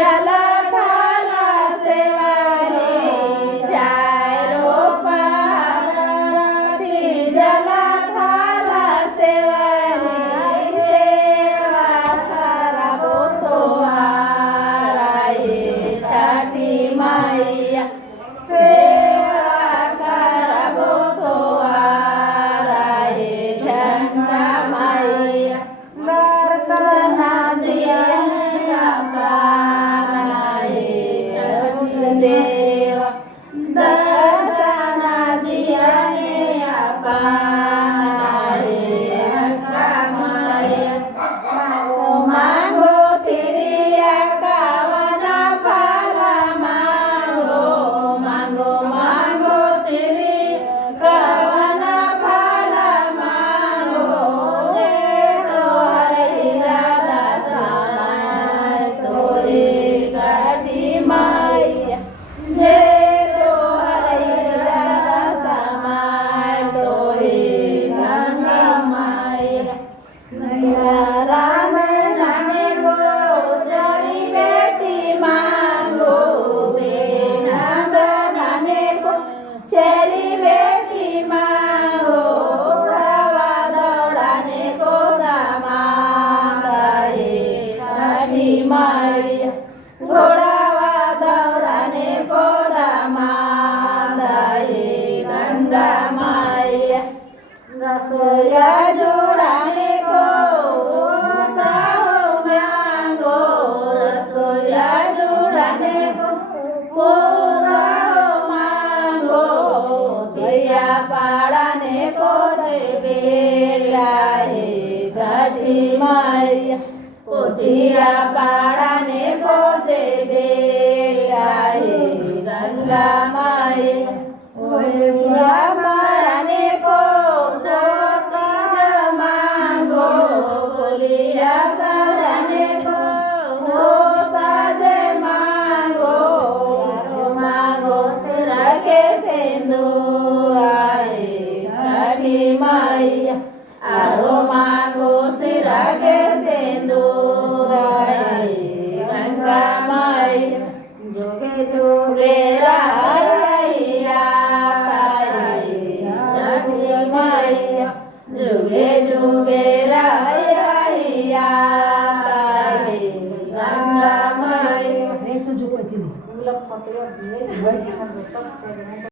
जल थाला सेवानी चारो पारती जल थाला सेवानी सेवा करबो तोहारा ये छठी मैया सेवा करबो तोहारा ये गंगा मैया दर्शन दिया देवा दर्शन दिया मांगो तिरिया कावना पाला मांगो मांगो मांगो तिरी कावना पाला मांगो जे तोहरे दादा समय तोरे छठी मैया जे तोहरे दादा समय तोरे गंगा मैया नैया राम नाने को चरी बेटी मांगो बेना बनाने को चरी बेटी मांगो रवा दौड़ाने को दामादा ये छठी मैया घोड़ावा दौड़ाने को दामादा ये गंगा मैया रसोया जोड़ाने को होता हो मांगो रसोया जोड़ाने को होता हो मांगो दिया पाड़ाने को देवेला हे छठी मैया पोतिया पाड़ाने को देवेला हे गंगा मैया पोतिया पाड़ाने को मांगो बोलिया पाड़ाने को होता जे मांगो मांगो सिर के सिंदूर छठी मैया आरो